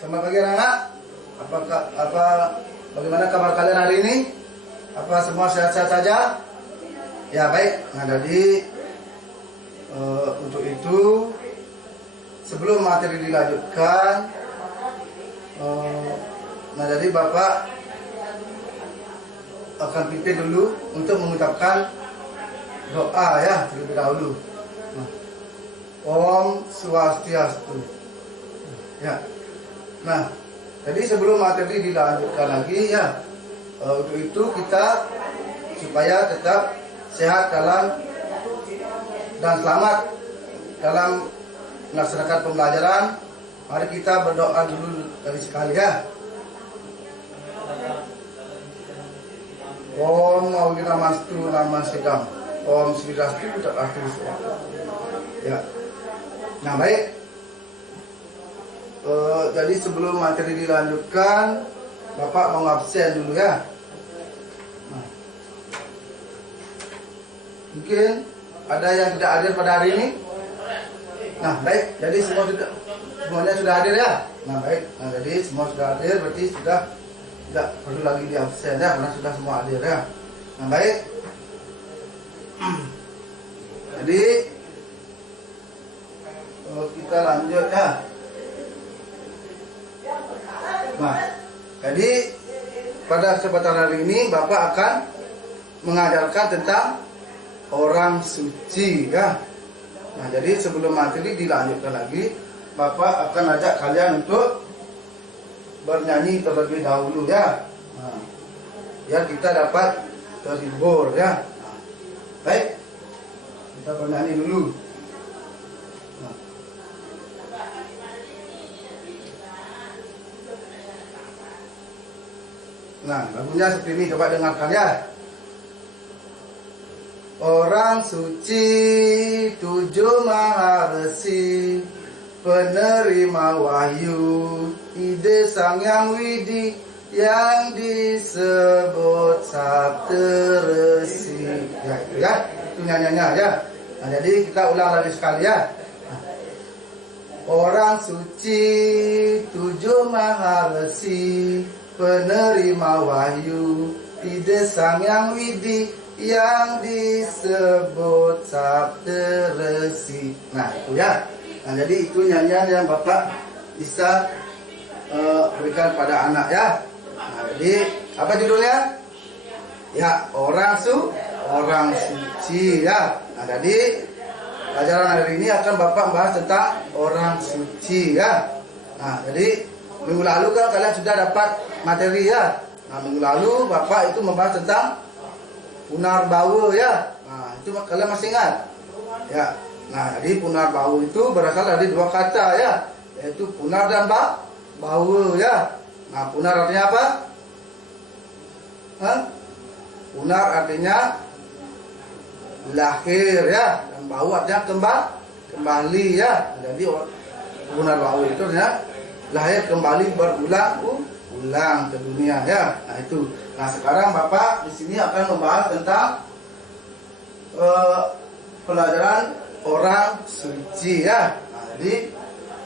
Selamat pagi anak-anak. Bagaimana kabar kalian hari ini? Apa semua sehat-sehat saja? Ya baik. Nah jadi untuk itu sebelum materi dilanjutkan, nah jadi Bapak akan pimpin dulu untuk mengucapkan doa ya terlebih dahulu. Om Swastiastu. Ya. Nah, jadi sebelum materi dilanjutkan lagi ya, untuk itu kita supaya tetap sehat dan selamat dalam melaksanakan pembelajaran, mari kita berdoa dulu dari sekali ya. Om Maulidamastu Nama Sedang. Om Swidastu Terakhir. Ya. Nah baik. Jadi sebelum materi dilanjutkan, Bapak mau absen dulu ya. Nah, mungkin ada yang tidak hadir pada hari ini. Nah baik, jadi semuanya sudah hadir ya. Nah baik, nah jadi semua sudah hadir, berarti sudah tidak perlu lagi di absen ya, karena sudah semua hadir ya. Nah baik. Jadi kita lanjut ya. Nah, jadi pada kesempatan hari ini Bapak akan mengajarkan tentang orang suci ya. Nah, jadi sebelum materi dilanjutkan lagi, Bapak akan ajak kalian untuk bernyanyi terlebih dahulu ya. Nah, biar kita dapat terhibur ya. Nah, baik, kita bernyanyi dulu. Nah, lagunya seperti ini, coba dengarkan ya. Orang suci, 7 maharesi, penerima wahyu, ide Sang Yang Widi, yang disebut Sabda Resi. Ya, itu ya, itu nyanyiannya ya. Nah, jadi kita ulang lagi sekali ya. Orang suci, 7 maharesi, penerima wahyu, ide Sang Yang Widi, yang disebut Sabda Resi. Nah itu ya. Nah jadi itu nyanyian yang Bapak bisa berikan pada anak ya. Nah, jadi apa judulnya? Ya, orang suci ya. Nah jadi pelajaran hari ini akan Bapak bahas tentang orang suci ya. Nah jadi minggu lalu kan kalian sudah dapat materi ya. Nah minggu lalu Bapak itu membahas tentang punar bau ya. Nah itu kalian masih ingat ya. Nah jadi punar bau itu berasal dari 2 kata ya, yaitu punar dan bau ya. Nah punar artinya apa? Punar artinya lahir ya, dan bau artinya kembali ya. Jadi punar bau itu artinya lahir kembali berulang ke dunia ya. Nah itu. Nah sekarang Bapak di sini akan membahas tentang pelajaran orang suci ya. Nah, jadi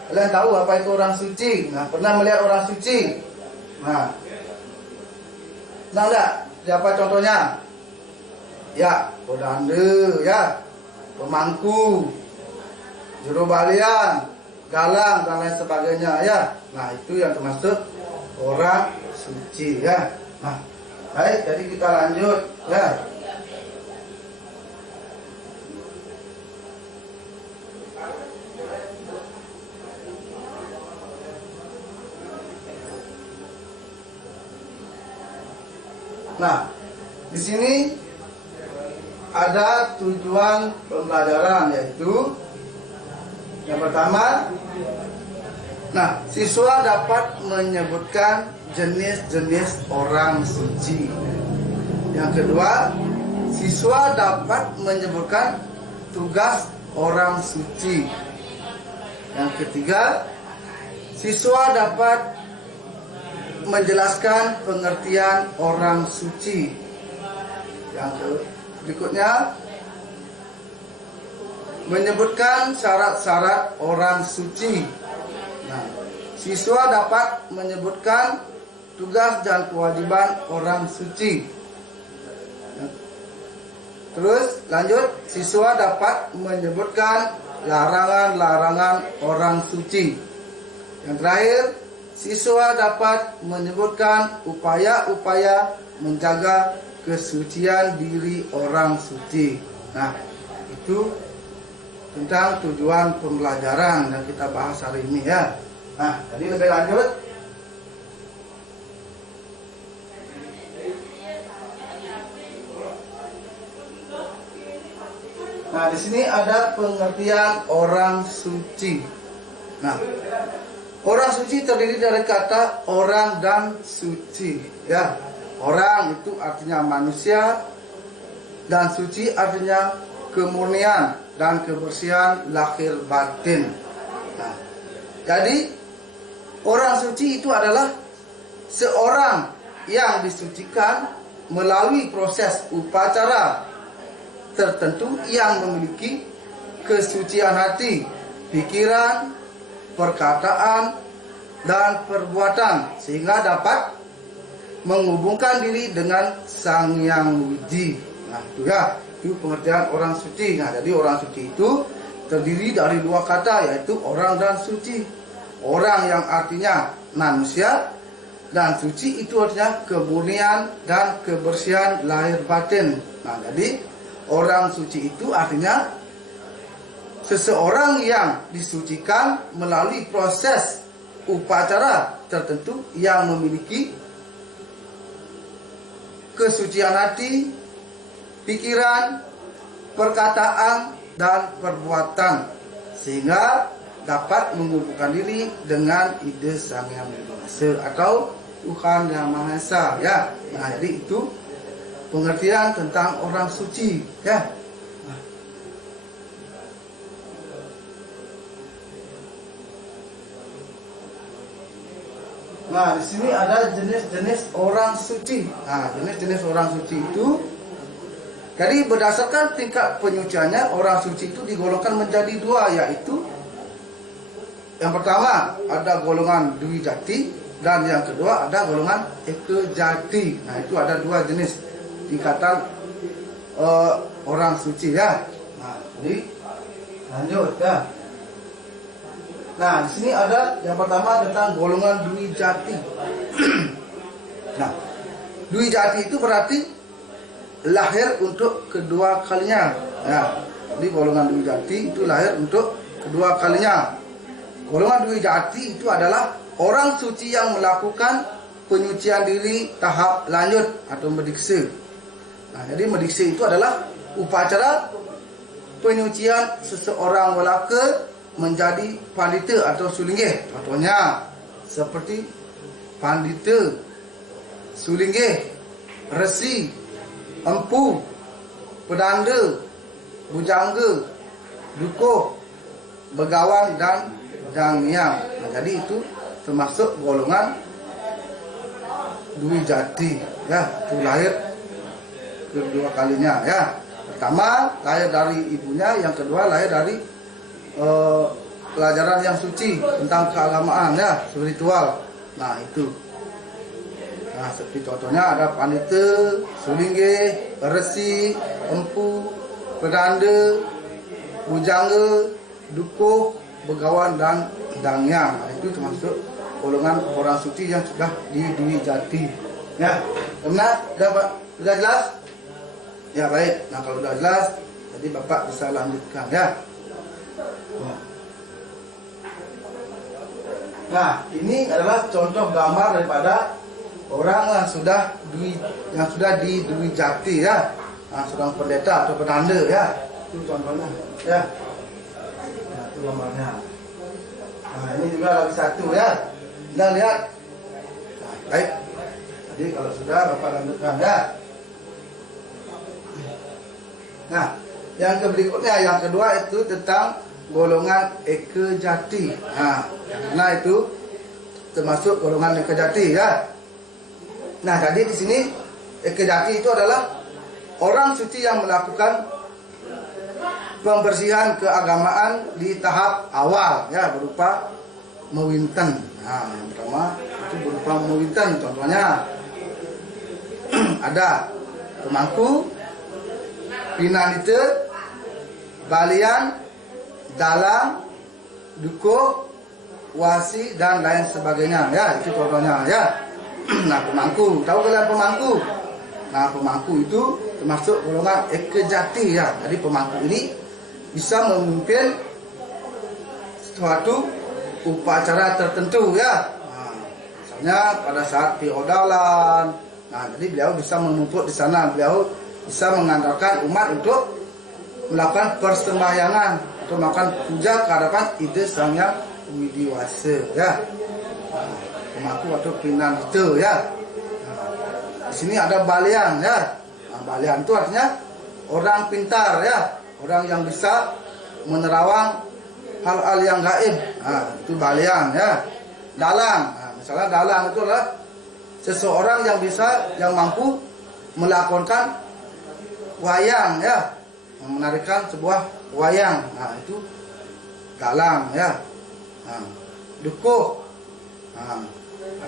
kalian tahu apa itu orang suci? Nah pernah melihat orang suci? Nah, pernah enggak? Siapa contohnya? Ya, kodande ya, pemangku, juru balian, galang dan lain sebagainya ya. Nah itu yang termasuk orang suci ya. Nah baik, jadi kita lanjut ya. Nah, di sini ada tujuan pembelajaran, yaitu yang pertama, nah, siswa dapat menyebutkan jenis-jenis orang suci. Yang kedua, siswa dapat menyebutkan tugas orang suci. Yang ketiga, siswa dapat menjelaskan pengertian orang suci. Yang berikutnya, menyebutkan syarat-syarat orang suci. Nah, siswa dapat menyebutkan tugas dan kewajiban orang suci. Terus lanjut, siswa dapat menyebutkan larangan-larangan orang suci. Yang terakhir, siswa dapat menyebutkan upaya-upaya menjaga kesucian diri orang suci. Nah, itu tentang tujuan pembelajaran yang kita bahas hari ini ya. Nah, jadi lebih lanjut, nah di sini ada pengertian orang suci. Nah, orang suci terdiri dari kata orang dan suci ya. Orang itu artinya manusia dan suci artinya kemurnian dan kebersihan lahir batin. Nah, jadi orang suci itu adalah seorang yang disucikan melalui proses upacara tertentu yang memiliki kesucian hati, pikiran, perkataan, dan perbuatan sehingga dapat menghubungkan diri dengan Sang Yang Widi. Nah, itu ya, itu pengertian orang suci. Nah, jadi orang suci itu terdiri dari dua kata, yaitu orang dan suci. Orang yang artinya manusia dan suci itu artinya kemurnian dan kebersihan lahir batin. Nah, jadi orang suci itu artinya seseorang yang disucikan melalui proses upacara tertentu yang memiliki kesucian hati, pikiran, perkataan, dan perbuatan sehingga dapat menghubungkan diri dengan ide Sang Yang Widi Wasa atau Tuhan Yang Maha Esa ya. Nah, jadi itu pengertian tentang orang suci ya. Nah, di sini ada jenis-jenis orang suci. Nah, jenis-jenis orang suci itu jadi berdasarkan tingkat penyuciannya, orang suci itu digolongkan menjadi dua, yaitu yang pertama ada golongan Dwi Jati dan yang kedua ada golongan Eka Jati. Nah, itu ada dua jenis tingkatan orang suci ya. Nah, jadi lanjut ya. Nah, di sini ada yang pertama tentang golongan Dwi Jati. Nah, Dwi Jati itu berarti lahir untuk kedua kalinya. Ya, jadi golongan Dwi Jati itu lahir untuk kedua kalinya. Golongan Dwi Jati itu adalah orang suci yang melakukan penyucian diri tahap lanjut atau mediksa. Nah, jadi mediksa itu adalah upacara penyucian seseorang walaka menjadi pandita atau sulinggih. Contohnya seperti pandita, sulinggih, resi, empu, pedanda, bujangga, dukuh, begawan, dan dangyang. Nah, jadi itu termasuk golongan Dwi Jati ya, itu lahir kedua kalinya ya. Pertama lahir dari ibunya, yang kedua lahir dari pelajaran yang suci tentang keagamaan ya, spiritual. Nah, itu. Nah, seperti contohnya ada pandita, sulinggih, resi, empu, pedanda, bujangga, dukuh, begawan, dan dangyang. Nah, itu termasuk golongan orang suci yang sudah di Dwi Jati. Ya, benar? Sudah jelas? Ya, baik. Nah, kalau sudah jelas, jadi Bapak bisa lanjutkan ya. Nah, ini adalah contoh gambar daripada orang yang sudah di Dwi Jati ya. Nah, seorang pendeta atau pedanda ya. Itu contohnya ya. Nah, itu gambarnya. Nah, ini juga lagi satu ya. Kita lihat. Nah, baik. Jadi kalau sudah Bapak lanjutkan ya. Nah, yang berikutnya, yang kedua itu tentang golongan Eka Jati. Nah, itu termasuk golongan Eka Jati ya. Nah, jadi di sini Eka Jati itu adalah orang suci yang melakukan pembersihan keagamaan di tahap awal ya, berupa mewinten. Nah, yang pertama itu berupa mewinten. Contohnya ada pemangku, pinanite, balian, dalang, dukuh, wasi dan lain sebagainya. Ya, itu contohnya ya. Nah, pemangku, tahu kalian pemangku? Nah, pemangku itu termasuk golongan ekejati ya. Jadi pemangku ini bisa memimpin suatu upacara tertentu ya. Nah, misalnya pada saat feodalan, nah jadi beliau bisa menumpuk di sana, beliau bisa mengandalkan umat untuk melakukan persembahyangan atau melakukan puja ke hadapan Ide Sang Hyang Widiwasa ya. Nah, pemangku atau pinanite ya. Nah, di sini ada balian ya. Nah, balian itu artinya orang pintar ya, orang yang bisa menerawang hal-hal yang gaib. Nah, itu balian ya. Dalang, nah, misalnya dalang itu adalah seseorang yang bisa, yang mampu melakonkan wayang ya, menarikan sebuah wayang. Nah, itu dalang ya. Nah, dukuh, nah,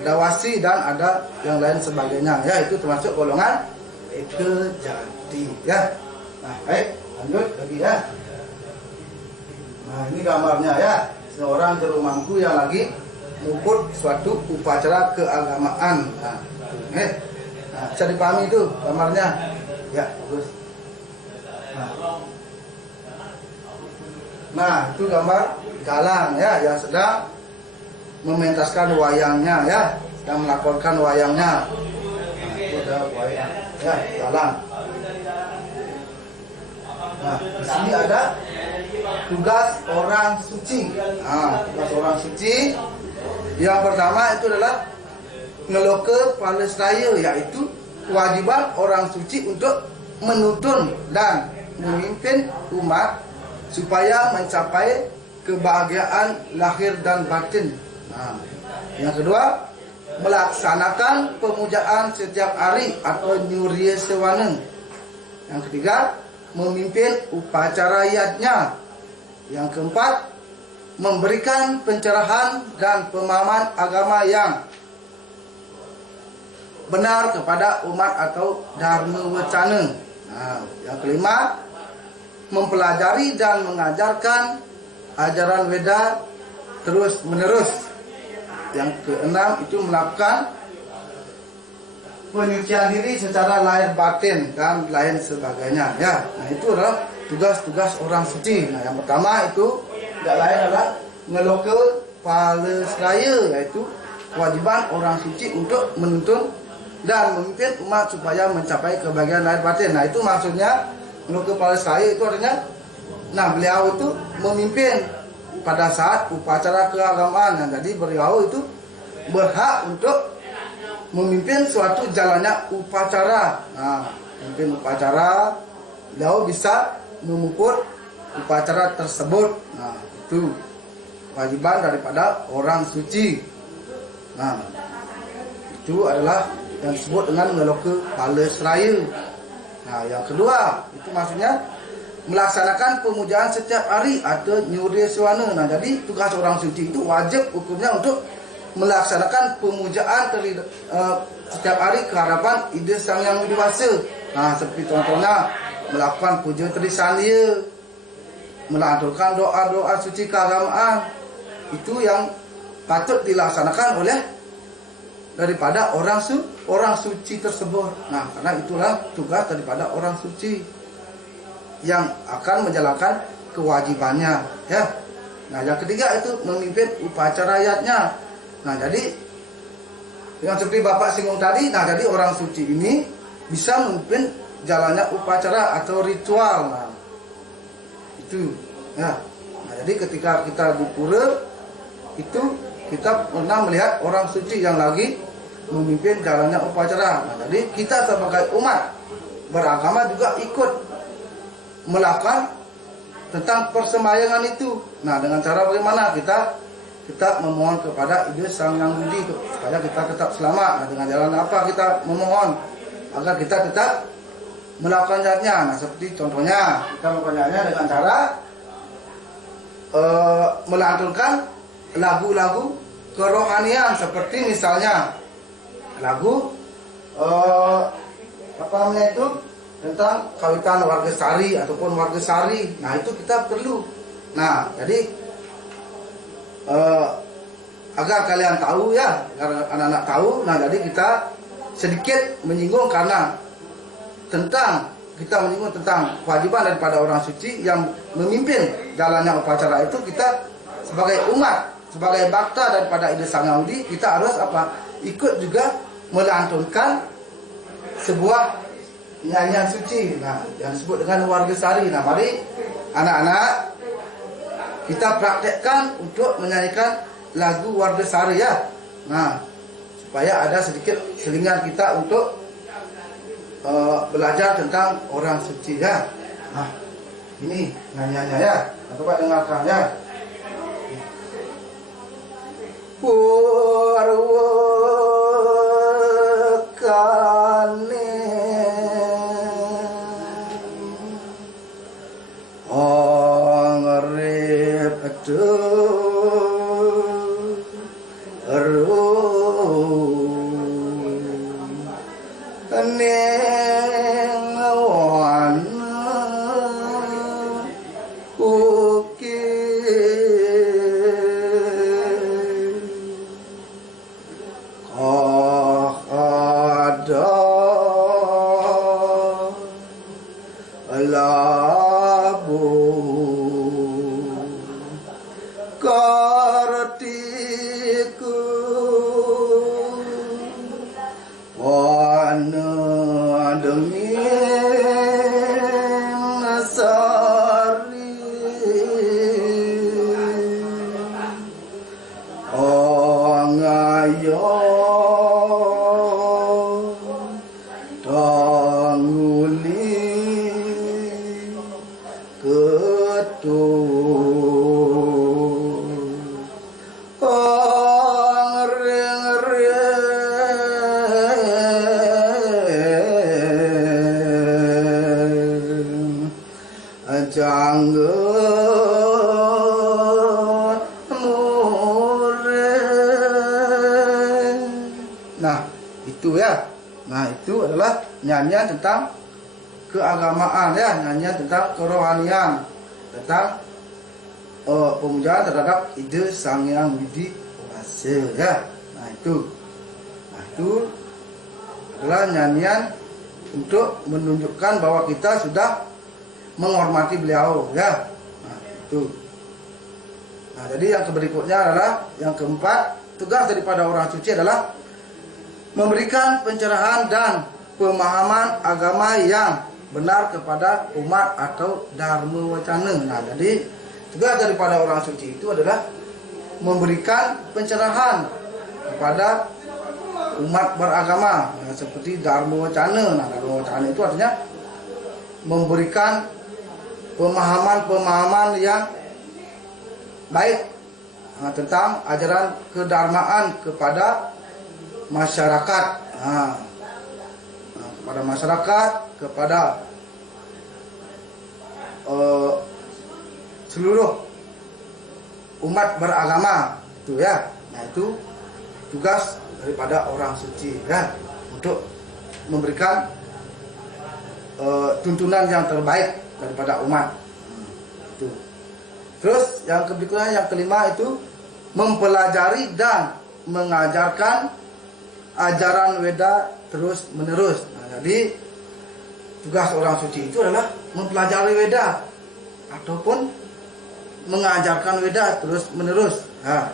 ada wasi dan ada yang lain sebagainya ya. Itu termasuk golongan ekejati ya. Nah, baik, lanjut lagi ya. Nah, ini gambarnya ya, seorang juru mangku yang lagi mengukur suatu upacara keagamaan. Nah, bisa dipahami itu gambarnya. Ya, bagus. Nah, itu gambar dalang ya, yang sedang mementaskan wayangnya ya, sedang melaporkan wayangnya. Nah, itu ada wayang ya, dalang. Nah, di sini ada tugas orang suci. Nah, tugas orang suci yang pertama itu adalah ngeloke palesraya, yaitu kewajiban orang suci untuk menuntun dan memimpin umat supaya mencapai kebahagiaan lahir dan batin. Nah, yang kedua, melaksanakan pemujaan setiap hari atau nyurie sewaneng. Yang ketiga, memimpin upacara yatnya. Yang keempat, memberikan pencerahan dan pemahaman agama yang benar kepada umat atau dharma wacana. Nah, yang kelima, mempelajari dan mengajarkan ajaran Weda terus menerus. Yang keenam itu melakukan penyucian diri secara lahir batin dan lain sebagainya ya. Nah, itu adalah tugas-tugas orang suci. Nah, yang pertama itu tidak lain adalah ngeloke palesraya, yaitu kewajiban orang suci untuk menuntun dan memimpin umat supaya mencapai kebahagiaan lahir batin. Nah, itu maksudnya ngeloke palesraya itu artinya, nah beliau itu memimpin pada saat upacara keagamaan. Nah, jadi beliau itu berhak untuk memimpin suatu jalannya upacara. Nah, memimpin upacara, beliau bisa mengukur upacara tersebut. Nah, itu kewajiban daripada orang suci. Nah, itu adalah yang disebut dengan ngeloke palesraya. Nah, yang kedua itu maksudnya melaksanakan pemujaan setiap hari atau nyurie sewana. Nah, jadi tugas orang suci itu wajib hukumnya untuk melaksanakan pemujaan setiap hari ke hadapan Ide Sang Hyang Widiwasa. Nah, seperti contohnya melakukan puja trisandia, melanturkan doa-doa suci keagamaan. Itu yang patut dilaksanakan oleh daripada orang suci tersebut. Nah, karena itulah tugas daripada orang suci yang akan menjalankan kewajibannya ya. Nah, yang ketiga itu memimpin upacara yatnya. Nah, jadi yang seperti Bapak singgung tadi, nah jadi orang suci ini bisa memimpin jalannya upacara atau ritual. Nah, itu ya. Nah, jadi ketika kita di pura itu kita pernah melihat orang suci yang lagi memimpin jalannya upacara. Nah, jadi kita sebagai umat beragama juga ikut melakukan tentang persembahyangan itu. Nah, dengan cara bagaimana kita memohon kepada Ide Sang Hyang Widi supaya kita tetap selamat. Nah, dengan jalan apa kita memohon agar kita tetap melakukan yatnya? Nah, seperti contohnya kita melakukan yatnya dengan cara melantunkan lagu-lagu kerohanian seperti misalnya lagu apa namanya itu tentang kawitan warga sari ataupun warga sari. Nah itu kita perlu. Nah jadi agar kalian tahu ya, agar anak-anak tahu. Nah jadi kita sedikit menyinggung karena kita menyinggung tentang kewajiban daripada orang suci yang memimpin jalannya upacara itu. Kita sebagai umat, sebagai bakta daripada Ida Sang Hyang Widi, kita harus apa? Ikut juga melantunkan sebuah nyanyian suci. Nah, yang disebut dengan warga sari. Nah, mari anak-anak kita praktekkan untuk menyanyikan lagu warga sari ya. Nah, supaya ada sedikit selingan kita untuk belajar tentang orang suci ya. Nah, ini nyanyiannya ya. Coba dengarkan ya. Purwakane ngerep kartiku wana demi nasari ngayo tanguli ketu Nah, itu ya. Nah, itu adalah nyanyian tentang keagamaan ya, nyanyian tentang kerohanian, tentang pemujaan terhadap Ida Sang Hyang Widi Wase ya. Nah, itu adalah nyanyian untuk menunjukkan bahwa kita sudah menghormati beliau ya. Nah, itu. Nah, jadi yang berikutnya adalah yang keempat, tugas daripada orang suci adalah memberikan pencerahan dan pemahaman agama yang benar kepada umat atau dharma wacana. Nah, jadi tugas daripada orang suci itu adalah memberikan pencerahan kepada umat beragama, nah, seperti dharma wacana. Nah, dharma wacana itu artinya memberikan pemahaman-pemahaman yang baik tentang ajaran kedarmaan kepada masyarakat, kepada masyarakat, kepada seluruh umat beragama itu ya. Nah, itu tugas daripada orang suci ya, untuk memberikan tuntunan yang terbaik daripada umat. Itu. Terus yang berikutnya, yang kelima itu mempelajari dan mengajarkan ajaran Weda terus menerus. Nah, jadi tugas orang suci itu adalah mempelajari Weda ataupun mengajarkan Weda terus menerus. Nah,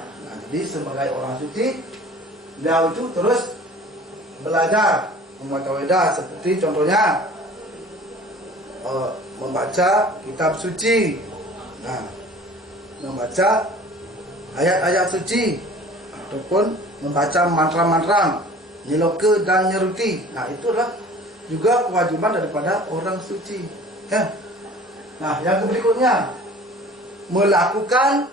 jadi sebagai orang suci, beliau itu terus belajar membaca Weda, seperti contohnya membaca kitab suci, nah, membaca ayat-ayat suci, ataupun membaca mantra-mantra, nyeloke dan nyeruti. Nah, itu adalah juga kewajiban daripada orang suci ya. Nah, yang berikutnya melakukan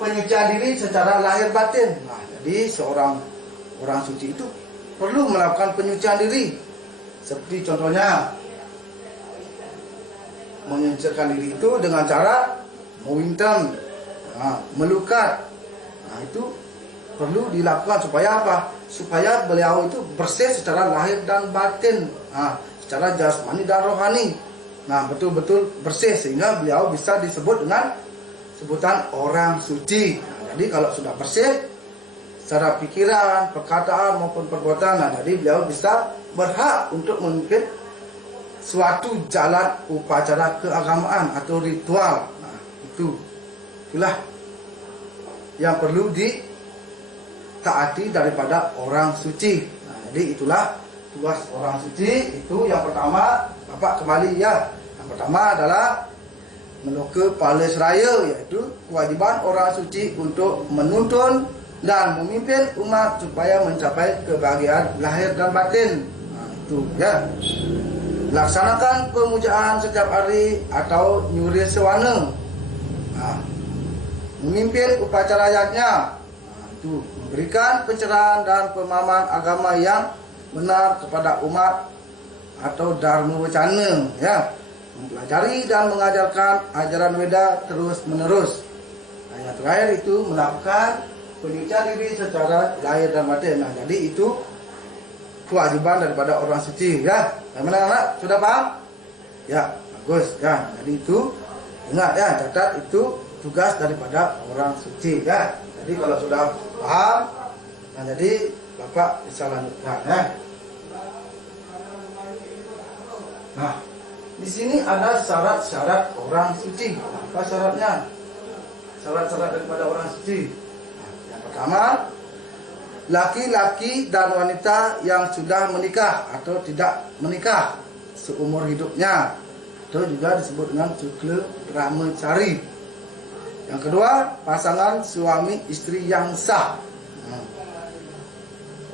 penyucian diri secara lahir batin. Nah, jadi seorang orang suci itu perlu melakukan penyucian diri, seperti contohnya menyucikan diri itu dengan cara mewinten, melukat. Nah, itu perlu dilakukan supaya apa? Supaya beliau itu bersih secara lahir dan batin, secara jasmani dan rohani. Nah, betul-betul bersih sehingga beliau bisa disebut dengan sebutan orang suci. Nah, jadi kalau sudah bersih secara pikiran, perkataan maupun perbuatan, nah jadi beliau bisa berhak untuk memimpin suatu jalan upacara keagamaan atau ritual. Nah, itulah yang perlu ditaati daripada orang suci. Nah, jadi itulah tugas orang suci. Itu yang pertama, Bapak kembali ya. Yang pertama adalah meloke pala seraya, yaitu kewajiban orang suci untuk menuntun dan memimpin umat supaya mencapai kebahagiaan lahir dan batin. Nah, itu ya. Laksanakan pemujaan setiap hari atau nyuri sewana. Nah, memimpin upacara yajna. Nah, itu memberikan pencerahan dan pemahaman agama yang benar kepada umat atau dharma wacana, ya. Mempelajari dan mengajarkan ajaran Weda terus menerus. Nah, yang terakhir itu melakukan penyucian diri secara lahir dan batin. Nah, jadi itu kewajiban daripada orang suci, ya. Bagaimana anak? Sudah paham? Ya, bagus ya. Jadi itu ingat ya, catat itu tugas daripada orang suci, ya. Jadi kalau sudah paham, nah jadi Bapak bisa lanjutkan, ya. Nah, di sini ada syarat-syarat orang suci. Apa syaratnya? Syarat-syarat daripada orang suci. Nah, yang pertama, laki-laki dan wanita yang sudah menikah atau tidak menikah seumur hidupnya, atau juga disebut dengan cukle brahmacari. Yang kedua, pasangan suami istri yang sah.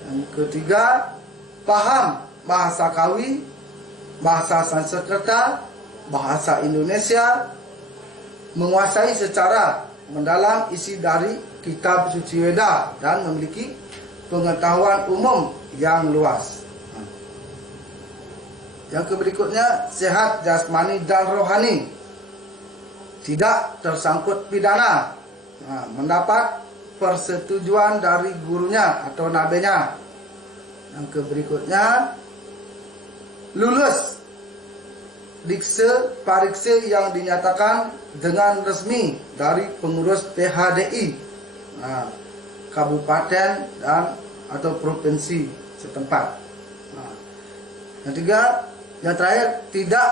Yang ketiga, paham bahasa Kawi, bahasa Sanskerta, bahasa Indonesia, menguasai secara mendalam isi dari kitab suci Weda dan memiliki pengetahuan umum yang luas. Yang berikutnya, sehat jasmani dan rohani, tidak tersangkut pidana, mendapat persetujuan dari gurunya atau nabenya. Yang berikutnya, lulus dikse parikse yang dinyatakan dengan resmi dari pengurus PHDI, kabupaten dan atau provinsi setempat. Yang terakhir, tidak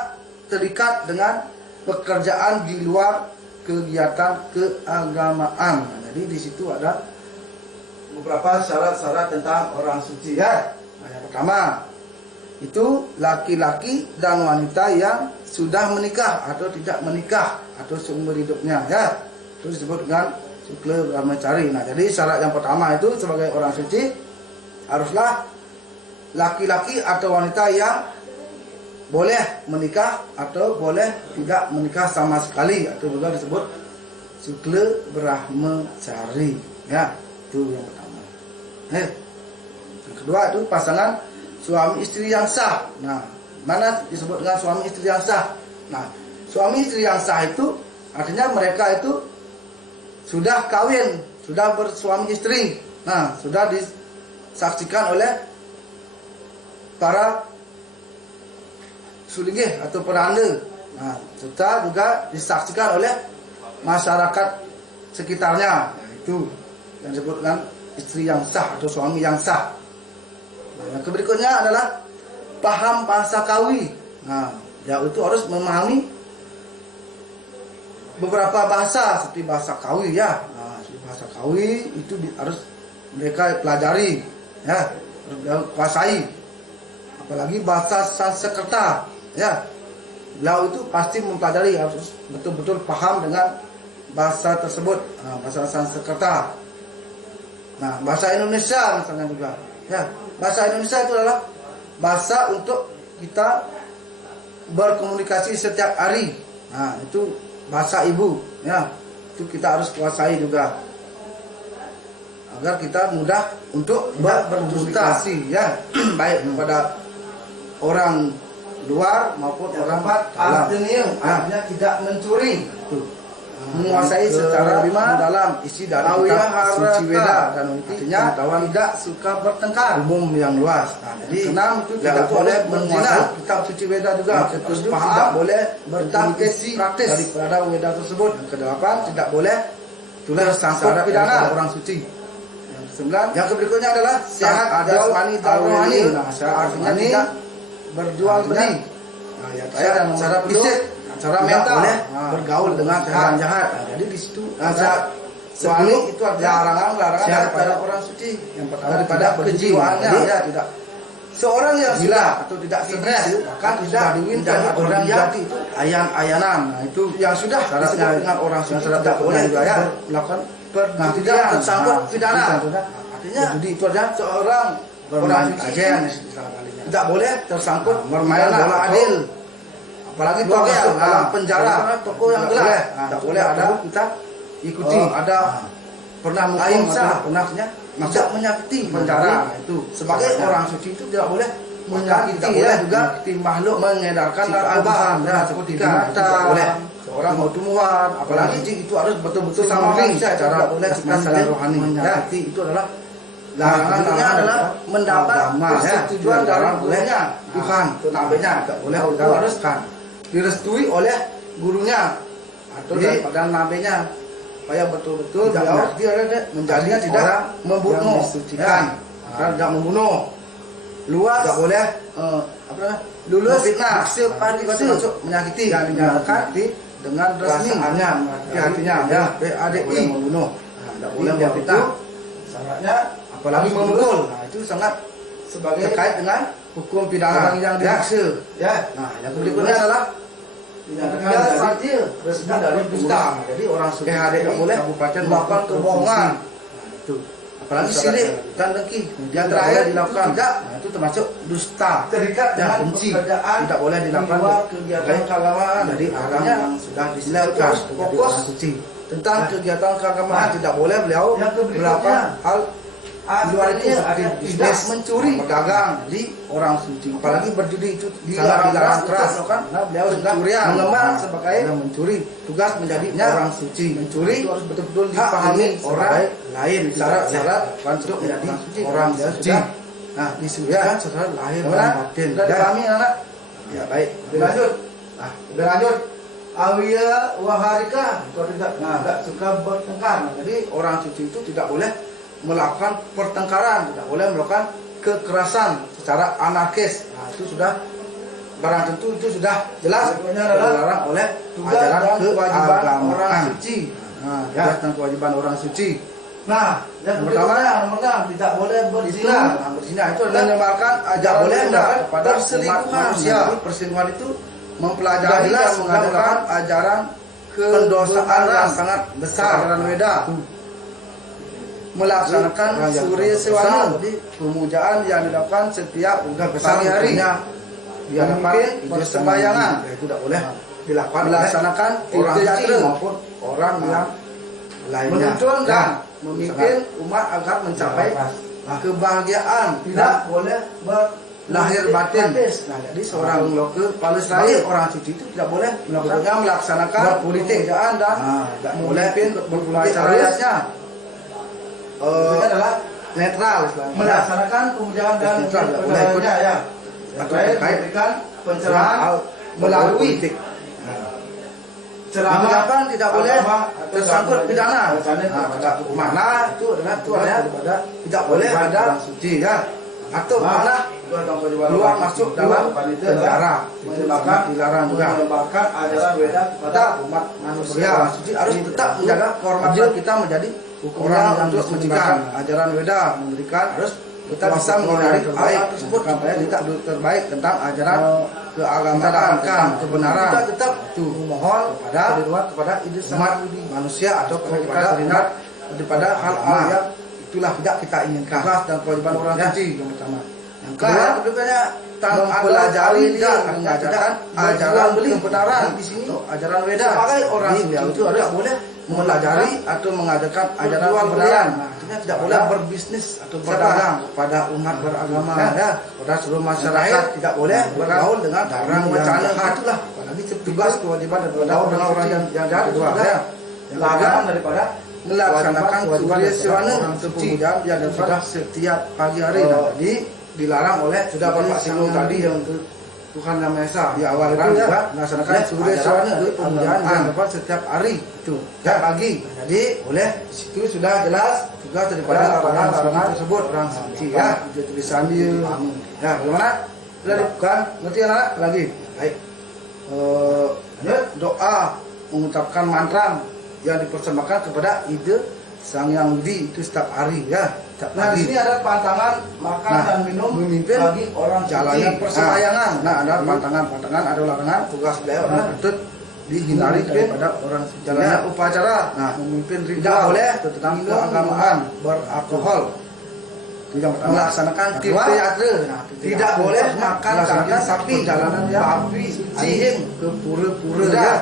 terikat dengan pekerjaan di luar kegiatan keagamaan. Jadi di situ ada beberapa syarat-syarat tentang orang suci, ya. Yang pertama itu laki-laki dan wanita yang sudah menikah atau tidak menikah atau seumur hidupnya, ya. Itu disebut dengan cukle brahmacari. Nah, jadi syarat yang pertama itu sebagai orang suci haruslah laki-laki atau wanita yang boleh menikah atau boleh tidak menikah sama sekali, atau juga disebut cukle brahmacari, ya. Itu yang pertama. Yang kedua itu pasangan suami istri yang sah. Nah, mana disebut dengan suami istri yang sah? Nah, suami istri yang sah itu artinya mereka itu sudah kawin, sudah bersuami istri. Nah, sudah disaksikan oleh para sulinggih atau penanda. Nah, serta juga disaksikan oleh masyarakat sekitarnya. Nah, itu yang disebut dengan istri yang sah atau suami yang sah. Nah, yang berikutnya adalah paham bahasa Kawi. Nah, yaitu harus memahami beberapa bahasa seperti bahasa Kawi, ya. Nah, bahasa Kawi itu harus mereka pelajari, ya, harus kuasai. Apalagi bahasa Sanskerta, ya. Beliau itu pasti mempelajari, harus betul-betul paham dengan bahasa tersebut, bahasa Sanskerta. Nah, bahasa Indonesia misalnya juga, ya. Bahasa Indonesia itu adalah bahasa untuk kita berkomunikasi setiap hari. Nah, itu bahasa ibu, ya. Itu kita harus kuasai juga agar kita mudah untuk berkomunikasi, ya, baik kepada orang luar maupun orang dalam. Artinya tidak mencuri. menguasai secara mendalam isi dari kitab suci Weda, dan artinya tidak suka bertengkar, umum yang luas. Jadi keenam itu tidak boleh menguasai kitab suci Weda juga, ketujuh tidak boleh bertaktis praktis daripada Weda tersebut. Yang kedelapan tidak boleh tersangkut pidana orang suci. Yang berikutnya adalah sehat jasmani dan rohani. Artinya tidak berjual beli. Secara fisik, secara mental, bergaul dengan orang jahat. Jadi di situ sebelum itu ada larangan daripada orang suci. Yang pertama daripada kejiwaannya, ya tidak. Seorang yang gila atau tidak stres, maka tidak diinginkan orang yang itu ayan-ayanan. Nah, itu yang sudah disebut dengan orang suci tidak boleh juga melakukan tidak tersangkut pidana. Artinya jadi itu adalah seorang orang suci tidak boleh tersangkut bermain bola adil. Apalagi toko dalam penjara, toko yang gelap, tidak boleh ada kita ikuti. Ada pernah mengahimsa, pernahnya tidak menyakiti penjara. Itu sebagai orang suci itu tidak boleh menyakiti, tidak boleh juga makhluk mengedarkan narkoba, seperti tidak boleh. Orang mau tumbuhan, apalagi itu harus betul-betul sama manusia, cara boleh kita saling rohani. Jadi itu adalah larangannya adalah mendapat persetujuan dari gurunya, Tuhan, nabinya, tidak boleh kita haruskan direstui oleh gurunya atau daripada nabinya, supaya betul-betul dia menjadinya tidak membunuh, tidak membunuh, luas, tidak boleh lulus maksud menyakiti dan menyakiti dengan resmi hatinya ya BADI membunuh, tidak boleh memfitnah, syaratnya apalagi memukul. Nah itu sangat sebagai terkait dengan hukum pidana orang yang diakse ya. Nah yang berikutnya adalah tidak adil resmi dari dusta. Jadi orang suci tidak boleh kabupaten melakukan kebohongan. Itu apalagi sirik dan dengki. Yang terakhir dilakukan tidak, nah itu termasuk dusta, terikat dengan benci, tidak boleh dilakukan kegiatan keagamaan. Jadi agama yang sudah disebutkan fokus suci tentang kegiatan keagamaan, tidak boleh beliau melakukan hal luar itu seperti bisnis, mencuri, berdagang. Jadi orang suci apalagi berjudi itu dilarang keras kan. Nah beliau sudah mengemar sebagai mencuri, tugas menjadinya orang suci. Mencuri itu harus betul-betul dipahami orang lain, syarat-syarat untuk menjadi orang suci. Nah disebutkan secara lahir dan batin. Sudah dipahami anak? Ya baik. Lanjut. Nah udah lanjut. Awiya waharika itu tidak suka bertengkar. Jadi orang suci itu tidak boleh melakukan pertengkaran, tidak boleh melakukan kekerasan secara anarkis. Nah itu sudah barang tentu itu sudah jelas dilarang oleh ajaran kewajiban orang suci. Nah, ya dan kewajiban orang suci. Nah, yang pertama tidak boleh berzina. Nah, berzina itu adalah menyebarkan ajaran kepada umat manusia. Perselingkuhan itu mempelajari dan mengajarkan ajaran pendosaan yang sangat besar, ajaran Weda. Melaksanakan Surya Sewanu, jadi pemujaan yang dilakukan setiap pagi hari. Dia dapat persembahyangan, itu tidak boleh dilakukan. Melaksanakan orang suci maupun orang yang lainnya. Menuntun dan memimpin umat agar mencapai kebahagiaan, tidak boleh lahir batin. Nah, jadi seorang kepala Israel, orang suci itu tidak boleh melaksanakan politik dan memimpin berpolitik. Adalah netral, melaksanakan pemujaan dan pengajarnya ya. Terkait dengan pencerahan melalui ceramah tidak boleh tersangkut pidana. Mana itu adalah daripada tidak boleh ada suci ya. Atau mana keluar masuk dalam penjara, menyebabkan dilarang juga. Menyebabkan ajaran Weda kepada umat manusia. Suci harus tetap menjaga kehormatan kita menjadi orang yang untuk menjaga ajaran Weda, memberikan harus kita bisa menghindari hal tersebut supaya tidak terbaik tentang ajaran keagamaan kebenaran. Kita tetap memohon kepada umat manusia atau kepada hal-hal yang itulah tidak kita inginkan. Dan kewajiban orang suci yang pertama. Yang kedua, mempelajari dan mengajarkan ajaran kebenaran di sini ajaran Weda. Sebagai orang suci itu harus boleh mempelajari atau mengajarkan ajaran kebenaran. Artinya tidak boleh berbisnis atau berdagang kepada umat beragama ya. Pada seluruh masyarakat tidak boleh bergaul dengan orang yang jahat. Itulah apalagi tugas kewajiban dan bergaul dengan orang yang jahat. larangan daripada melaksanakan kewajiban suci yang dilakukan setiap pagi hari. Nah, jadi dilarang oleh sudah Bapak singgung tadi yang Tuhan Yang Maha Esa di awal itu ya, melaksanakan surya swana itu pemujaan yang dapat setiap hari itu ya pagi. Jadi oleh situ sudah jelas juga daripada larangan tersebut orang suci ya, tulisan dia. Ya, bagaimana? Sudah dibuka, ngerti anak lagi? Baik. Doa mengucapkan mantra yang dipersembahkan kepada ide Sang Yang Widi itu setiap hari ya. Nah, di sini ada pantangan makan dan minum memimpin bagi orang jalannya persembahyangan. Nah, ada pantangan, ada larangan tugas beliau patut dihindari daripada orang jalannya upacara. Nah, memimpin ritual boleh tentang keagamaan beralkohol. Itu yang pertama. Melaksanakan tirta. Nah, tidak boleh makan daging sapi, jalanan babi, anjing ke pura-pura ya.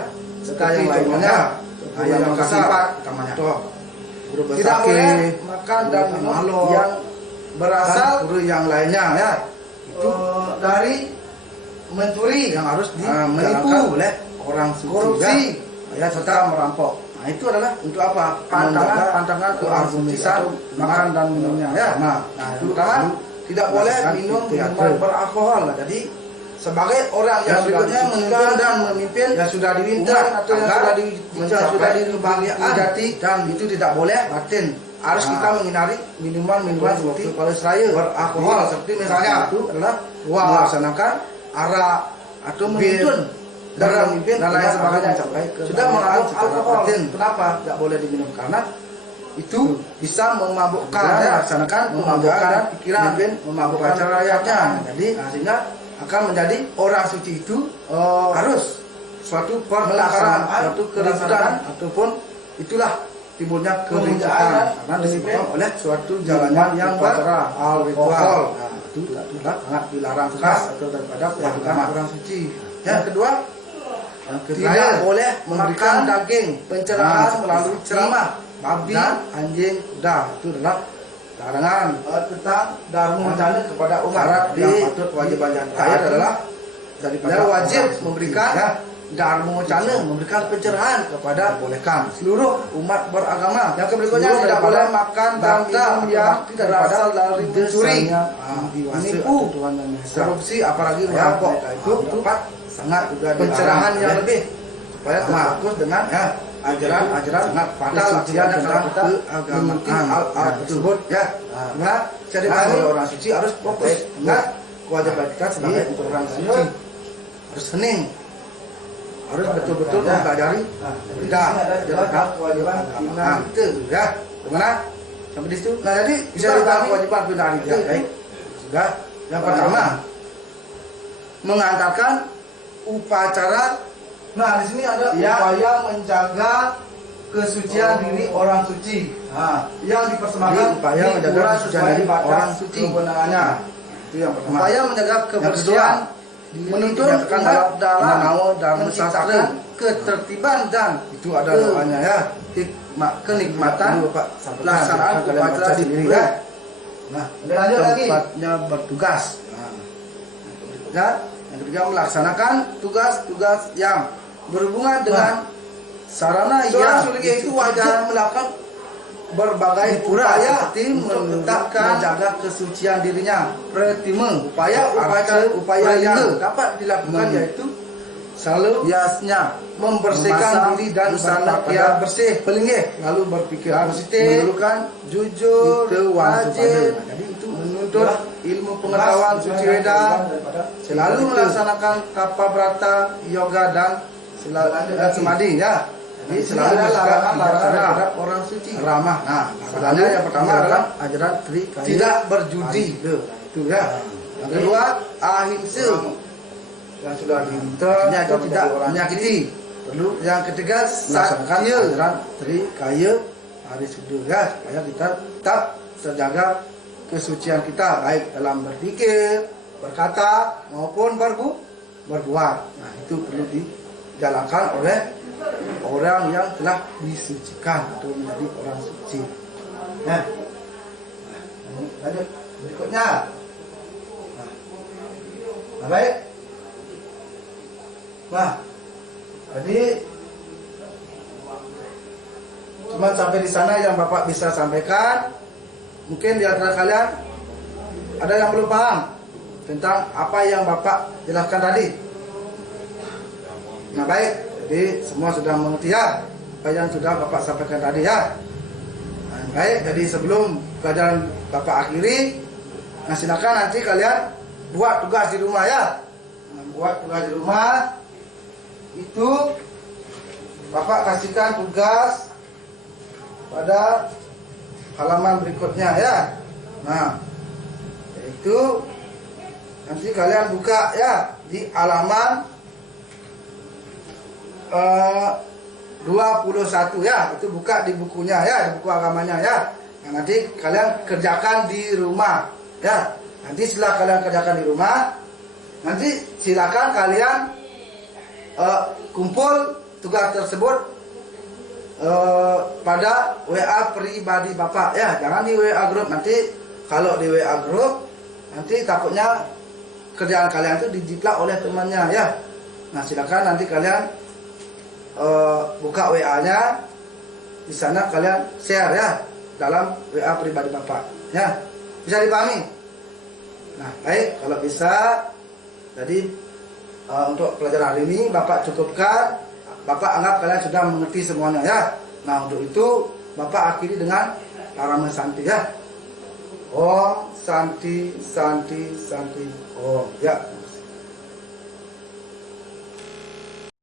Seperti contohnya ayam kasar namanya. Tidak boleh makan dan minum yang berasal dari yang lainnya ya. Itu dari mencuri yang harus menipu oleh orang suci, korupsi ya, serta merampok. Nah, itu adalah untuk apa? Pantangan keargumenisan makan dan minumnya ya. Nah, itu pertama tidak boleh minum minuman beralkohol. Nah, jadi sebagai orang yang berikutnya memimpin dan memimpin yang sudah diminta atau yang sudah dibahagiaan dan itu tidak boleh batin. Harus kita menghindari minuman-minuman seperti kalau seraya beralkohol seperti misalnya itu adalah melaksanakan arak atau memimpin dan memimpin dan lain sebagainya sudah mengandung alkohol. Kenapa tidak boleh diminum? Karena itu bisa memabukkan ya, melaksanakan memabukkan pikiran, memabukkan rakyatnya. Jadi sehingga akan menjadi orang suci itu harus suatu pertengkaran, suatu keributan ataupun itulah timbulnya keributan karena disebabkan oleh suatu jalannya yang beralkohol. Nah, itu adalah sangat dilarang keras atau daripada kewajiban orang suci. Yang kedua, tidak boleh memberikan daging pencerahan melalui ceramah babi, anjing, kuda. Itu adalah larangan tentang dharma wacana kepada umat. Yang patut kewajiban yang terakhir adalah daripada wajib memberikan dharma wacana, memberikan pencerahan kepada bolehkan seluruh umat beragama. Yang berikutnya tidak boleh makan dan minum yang berasal dari mencuri, menipu, korupsi, apalagi merampok. Itu dapat sangat juga pencerahan yang lebih supaya terfokus dengan ajaran sangat fatal yang tentang keagamaan tersebut ya. Nah, jadi orang suci harus fokus dengan kewajiban kita sebagai orang suci, harus hening, harus betul-betul mempelajari tidak ajaran kewajiban itu ya. Bagaimana sampai di situ? Nah, jadi bisa dipahami kewajiban pindah itu. Baik, sudah. Yang pertama mengantarkan upacara. Nah, di sini ada upaya menjaga kesucian diri orang suci. Nah, yang dipersembahkan upaya menjaga kesucian diri orang suci. Kewenangannya. Itu yang pertama. Upaya menjaga kebersihan, menuntun umat dalam menciptakan ketertiban dan itu ada doanya ya. Kenikmatan pelaksanaan upacara diri ya. Nah, lanjut lagi. Tempatnya bertugas. Nah, yang ketiga melaksanakan tugas-tugas yang berhubungan dengan sarana yang itu wajib melakukan berbagai upaya untuk menetapkan menjaga kesucian dirinya. Pertama, upaya yang dapat dilakukan yaitu selalu biasanya membersihkan diri dan berpakaian bersih, pelinggih, lalu berpikir positif, menunjukkan jujur, rajin, jadi itu menuntut ilmu pengetahuan suci weda, selalu melaksanakan tapa brata, yoga dan semadi ya. Jadi selalu larangan terhadap orang suci ramah. Nah, larangannya yang pertama adalah ajaran tidak berjudi. Itu ya. Yang kedua ahimsa yang sudah diminta itu tidak menyakiti. Perlu yang ketiga melaksanakan ajaran trikaya hari sudah ya, supaya kita tetap terjaga kesucian kita baik dalam berpikir, berkata maupun berbuat. Nah, itu perlu dijalankan oleh orang yang telah disucikan atau menjadi orang suci. Nah, lanjut berikutnya. Nah, baik. Nah, jadi sampai di sana yang Bapak bisa sampaikan? Mungkin di antara kalian ada yang belum paham tentang apa yang Bapak jelaskan tadi. Nah baik, jadi semua sudah mengerti ya apa yang sudah Bapak sampaikan tadi ya. Nah, baik, jadi sebelum pelajaran Bapak akhiri, nah silakan nanti kalian buat tugas di rumah ya. Nah, buat tugas di rumah itu Bapak kasihkan tugas pada halaman berikutnya ya. Nah, itu nanti kalian buka ya di halaman 21 ya. Itu buka di bukunya ya, di buku agamanya ya. Nah, nanti kalian kerjakan di rumah ya. Nanti setelah kalian kerjakan di rumah, nanti silakan kalian kumpul tugas tersebut pada WA pribadi Bapak ya, jangan di WA grup. Nanti kalau di WA grup nanti takutnya kerjaan kalian itu dijiplak oleh temannya ya. Nah silakan nanti kalian buka WA-nya, di sana kalian share ya dalam WA pribadi Bapak ya. Bisa dipahami? Nah baik, kalau bisa jadi untuk pelajaran hari ini Bapak cukupkan. Bapak anggap kalian sudah mengerti semuanya ya. Nah untuk itu Bapak akhiri dengan Parama Santi ya. Om Santi Santi Santi Om ya.